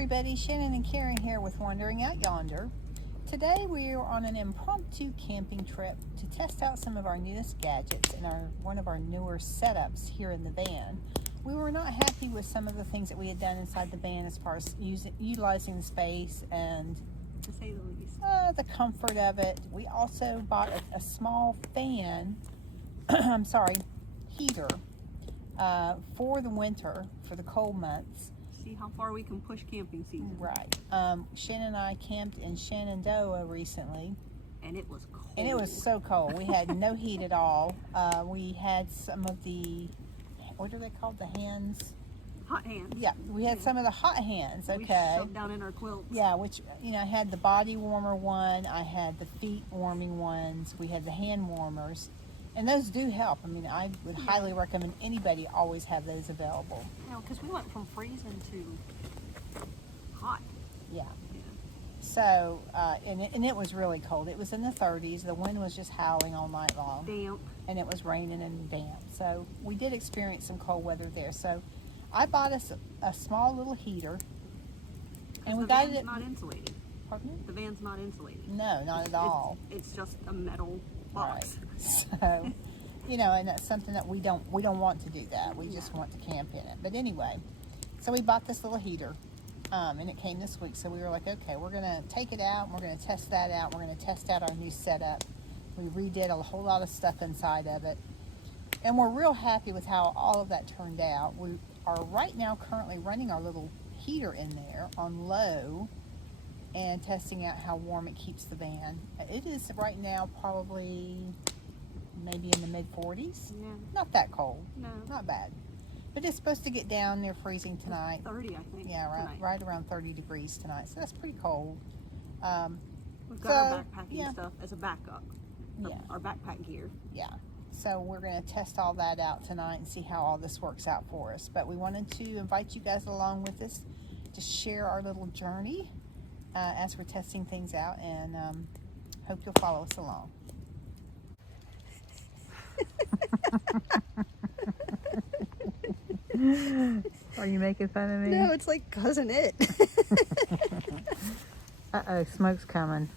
everybody, Shannon and Karen here with Wandering Out Yonder. Today we are on an impromptu camping trip to test out some of our newest gadgets and one of our newer setups here in the van. We were not happy with some of the things that we had done inside the van as far as utilizing the space and, to say the least, the comfort of it. We also bought a small fan, heater for the winter, for the cold months. See how far we can push camping season. Right. Shannon and I camped in Shenandoah recently. And it was cold. And it was so cold. We had no heat at all. We had some of the, what are they called? The hands? Hot hands. Yeah, we had some of the hot hands, okay. We shoved down in our quilts. Yeah, which, I had the body warmer one. I had the feet warming ones. We had the hand warmers. And those do help. I would highly recommend anybody always have those available. Because we went from freezing to hot. Yeah. So, and it was really cold. It was in the 30s. The wind was just howling all night long. Damp. And it was raining and damp. So we did experience some cold weather there. So I bought us a small little heater. And we got it. Not insulated. Pardon me? The van's not insulated. No, not at all. It's just a metal box. Right. So, and that's something that we don't want to do that. We just want to camp in it. But anyway, so we bought this little heater, and it came this week. So we were like, okay, we're gonna take it out and we're gonna test that out. We're gonna test out our new setup. We redid a whole lot of stuff inside of it, and we're real happy with how all of that turned out. We are right now currently running our little heater in there on low and testing out how warm it keeps the van. It is right now probably maybe in the mid 40s. Yeah. Not that cold. No. Not bad. But it's supposed to get down near freezing tonight. 30, I think. Yeah, right around 30 degrees tonight. So that's pretty cold. We've got our backpacking stuff as a backup. Yeah. Our backpack gear. Yeah. So we're going to test all that out tonight and see how all this works out for us. But we wanted to invite you guys along with us to share our little journey as we're testing things out, and hope you'll follow us along. Are you making fun of me? No, it's like Cousin It. Uh-oh, smoke's coming.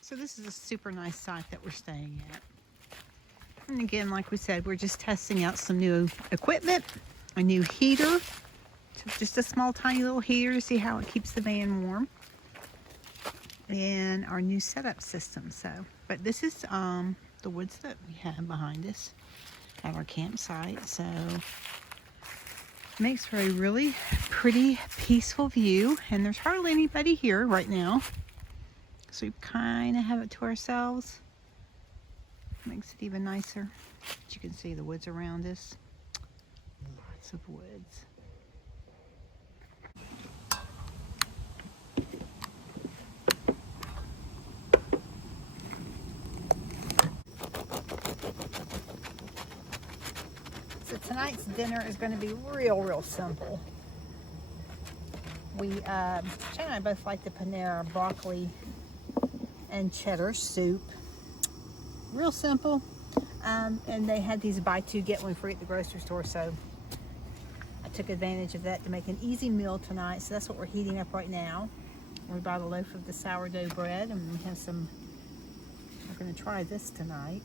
So this is a super nice site that we're staying at. And again, like we said, we're just testing out some new equipment, a new heater, just a small tiny little heater to see how it keeps the van warm, and our new setup system. But this is the woods that we have behind us at our campsite. So it makes for a really pretty, peaceful view, and there's hardly anybody here right now. So we kind of have it to ourselves. Makes it even nicer. But you can see the woods around us. Lots of woods. So tonight's dinner is going to be real simple. Shannon and I both like the Panera broccoli and cheddar soup. Real simple. And they had these buy two get one free at the grocery store, so I took advantage of that to make an easy meal tonight. So that's what we're heating up right now. We bought a loaf of the sourdough bread, and we have we're going to try this tonight.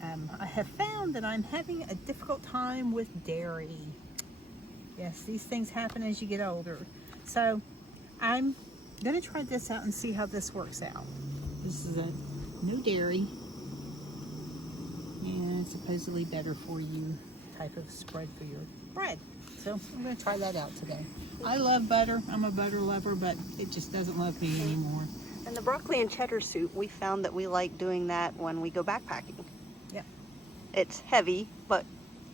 I have found that I'm having a difficult time with dairy. Yes, these things happen as you get older. So I'm going to try this out and see how this works out. This is a no dairy and supposedly better for you type of spread for your bread. So I'm going to try that out today. I love butter. I'm a butter lover, but it just doesn't love me anymore. And the broccoli and cheddar soup, we found that we like doing that when we go backpacking. Yep. It's heavy, but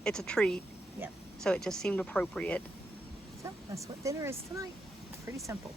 it's a treat. Yep. So, So it just seemed appropriate. So that's what dinner is tonight. Pretty simple.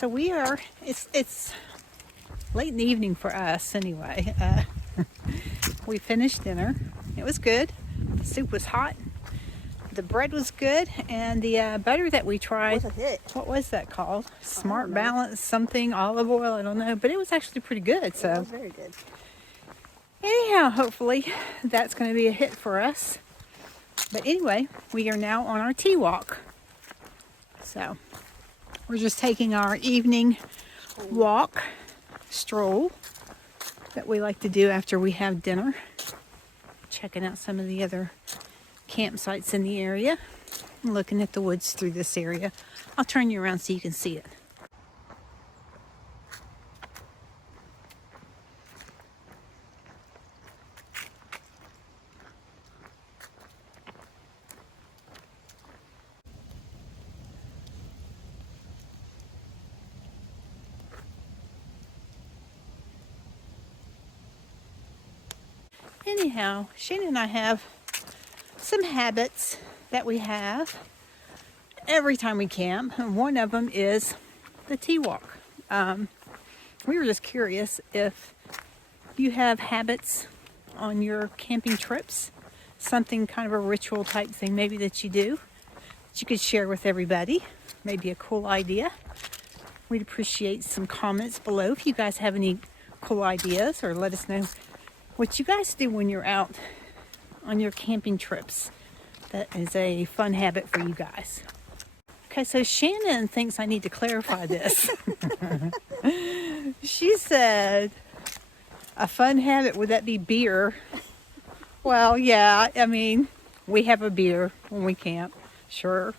So we are, it's late in the evening for us anyway. We finished dinner. It was good. The soup was hot. The bread was good, and the butter that we tried, Was a hit. what was that called? Smart Balance something, olive oil, I don't know, but it was actually pretty good. It So was very good. anyhow, hopefully that's going to be a hit for us. But anyway, we are now on our tea walk. So we're just taking our evening walk, stroll, that we like to do after we have dinner. Checking out some of the other campsites in the area, looking at the woods through this area. I'll turn you around so you can see it. Anyhow, Shane and I have some habits that we have every time we camp, and one of them is the tea walk. We were just curious if you have habits on your camping trips, something kind of a ritual type thing maybe that you do, that you could share with everybody, maybe a cool idea. We'd appreciate some comments below if you guys have any cool ideas, or let us know what you guys do when you're out on your camping trips. That is a fun habit for you guys. Okay, so Shannon thinks I need to clarify this. She said, a fun habit, would that be beer? Well, yeah, I mean, we have a beer when we camp, sure.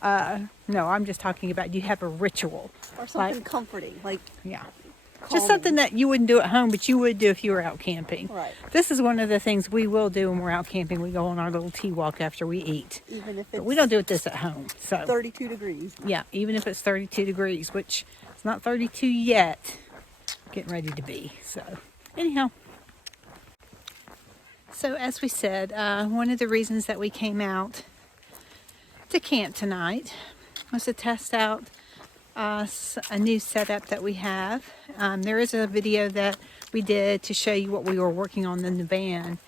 No, I'm just talking about, you have a ritual. Or something comforting, like Yeah. calming. Just something that you wouldn't do at home, but you would do if you were out camping. Right. This is one of the things we will do when we're out camping. We go on our little tea walk after we eat. Even if But it's we don't do this at home. So 32 degrees. yeah, even if it's 32 degrees, which it's not 32 yet, getting ready to be. So anyhow, so as we said, one of the reasons that we came out to camp tonight was to test out a new setup that we have. There is a video that we did to show you what we were working on in the van,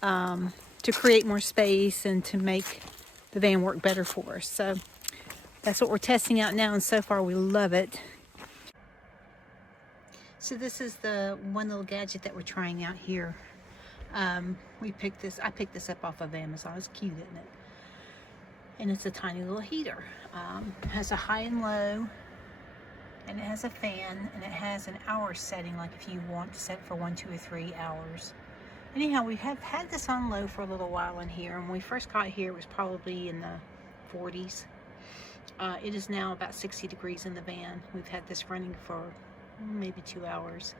to create more space and to make the van work better for us. So that's what we're testing out now, and so far we love it. So this is the one little gadget that we're trying out here. I picked this up off of Amazon. It's cute, isn't it? And it's a tiny little heater. It has a high and low, and it has a fan, and it has an hour setting, like if you want to set it for 1, 2, or 3 hours. Anyhow, we have had this on low for a little while in here, and when we first got here it was probably in the 40s. It is now about 60 degrees in the van. We've had this running for maybe 2 hours.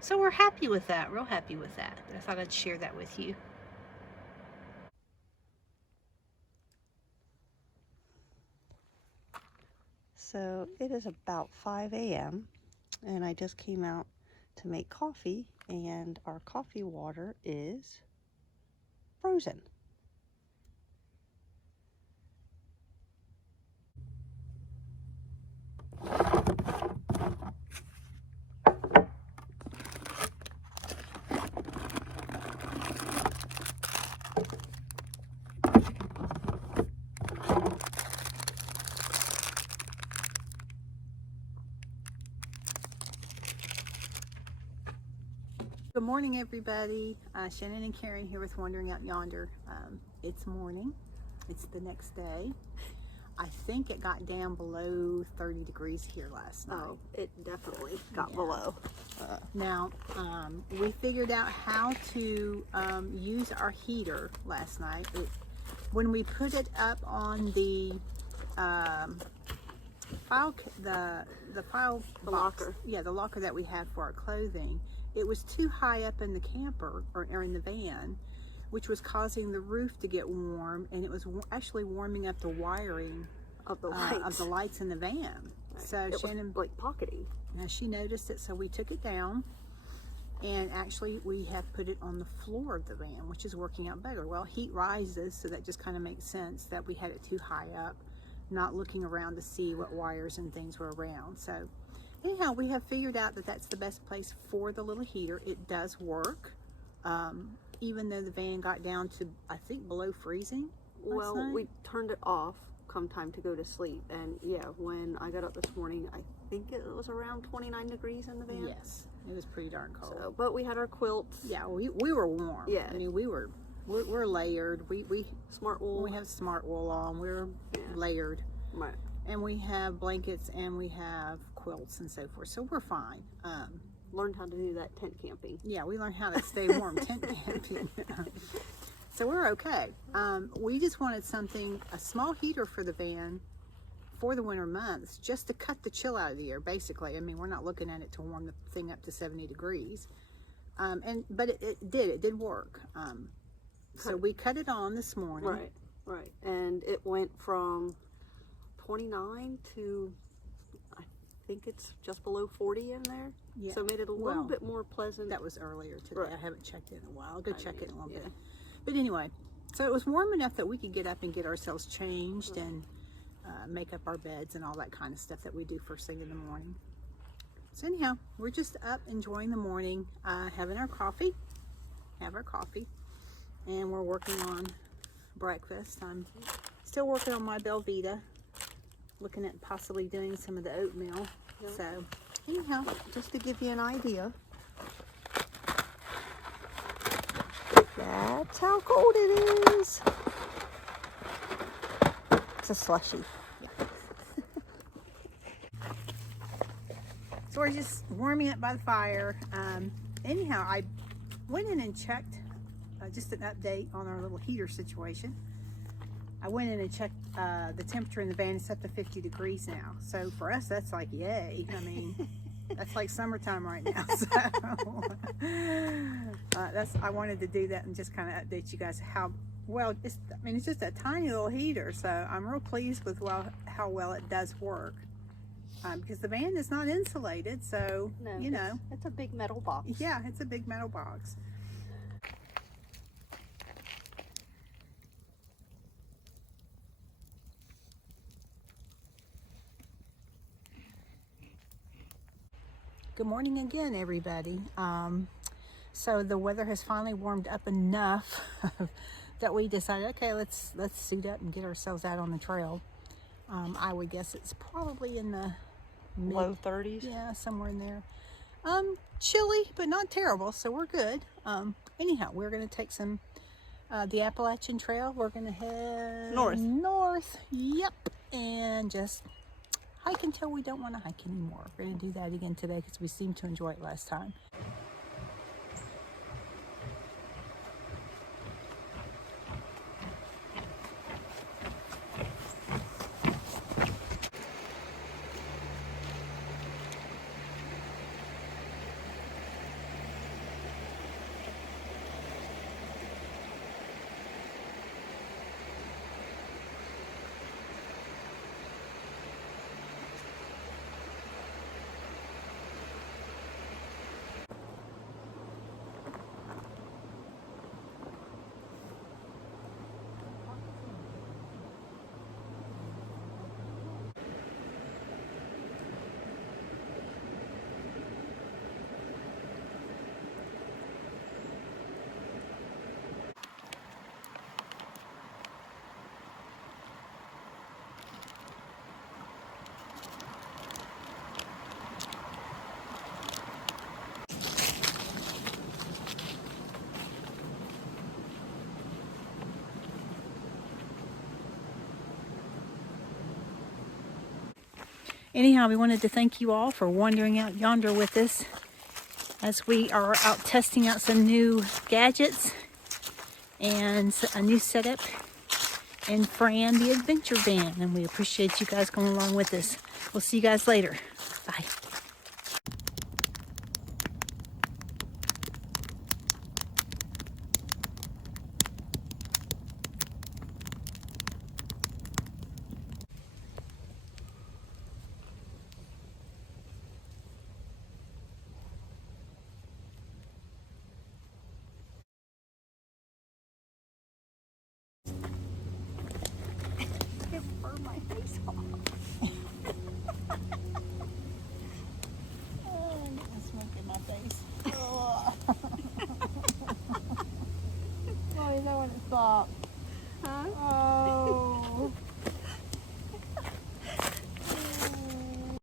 So we're happy with that, real happy with that. But I thought I'd share that with you. So it is about 5 a.m. and I just came out to make coffee, and our coffee water is frozen. Good morning, everybody. Shannon and Karen here with Wandering Out Yonder. It's morning. It's the next day. I think it got down below 30 degrees here last night. Oh, it definitely got below. Now, we figured out how to use our heater last night. When we put it up on the file box, locker. Yeah, the locker that we have for our clothing, it was too high up in the camper or in the van, which was causing the roof to get warm, and it was actually warming up the wiring Of the lights in the van. So it Shannon, was like pockety. now she noticed it, so we took it down, and actually we have put it on the floor of the van, which is working out better. Well, heat rises, so that just kind of makes sense that we had it too high up. not looking around to see what wires and things were around. So anyhow, we have figured out that that's the best place for the little heater. It does work, even though the van got down to, I think, below freezing. Well, we turned it off come time to go to sleep, and yeah, when I got up this morning, I think it was around 29 degrees in the van. Yes, it was pretty darn cold. So, but we had our quilts. Yeah, we were warm. Yeah, I mean, we're layered. We smart wool. We have smart wool on. We're layered. Right. And we have blankets and we have quilts and so forth. So we're fine. Learned how to do that tent camping. Yeah, we learned how to stay warm tent camping. So we're okay. We just wanted something, a small heater for the van for the winter months, just to cut the chill out of the air, basically. I mean, we're not looking at it to warm the thing up to 70 degrees. But it did work. So we cut it on this morning. Right. And it went from 29 to, I think it's just below 40 in there. Yeah. So it made it a little bit more pleasant. That was earlier today. Right. I haven't checked it in a while. I'll go check it in a little bit. But anyway, so it was warm enough that we could get up and get ourselves changed and make up our beds and all that kind of stuff that we do first thing in the morning. So anyhow, we're just up enjoying the morning, having our coffee. Have our coffee. And we're working on breakfast. I'm still working on my Belvita. Looking at possibly doing some of the oatmeal. Yep. So anyhow, just to give you an idea, that's how cold it is. It's a slushy. Yeah. So we're just warming up by the fire. Anyhow, I went in and checked, just an update on our little heater situation. I went in and checked the temperature in the van. It's up to 50 degrees now. So for us, that's like, yay. I mean, that's like summertime right now. So I wanted to do that and just kind of update you guys how well, it's just a tiny little heater. So I'm real pleased with how well it does work. Because the van is not insulated. So, no, it's a big metal box. Yeah, it's a big metal box. Good morning again, everybody. So the weather has finally warmed up enough that we decided, okay, let's suit up and get ourselves out on the trail. I would guess it's probably in the low 30s. Yeah, somewhere in there. Chilly, but not terrible, so we're good. Anyhow, we're going to take some the Appalachian Trail. We're going to head north. Yep, and just hike until we don't want to hike anymore. We're going to do that again today because we seemed to enjoy it last time. Anyhow, we wanted to thank you all for wandering out yonder with us as we are out testing out some new gadgets and a new setup in Fran the Adventure Van. And we appreciate you guys going along with us. We'll see you guys later. Bye. Burn my face. know when it stopped. Huh? Oh.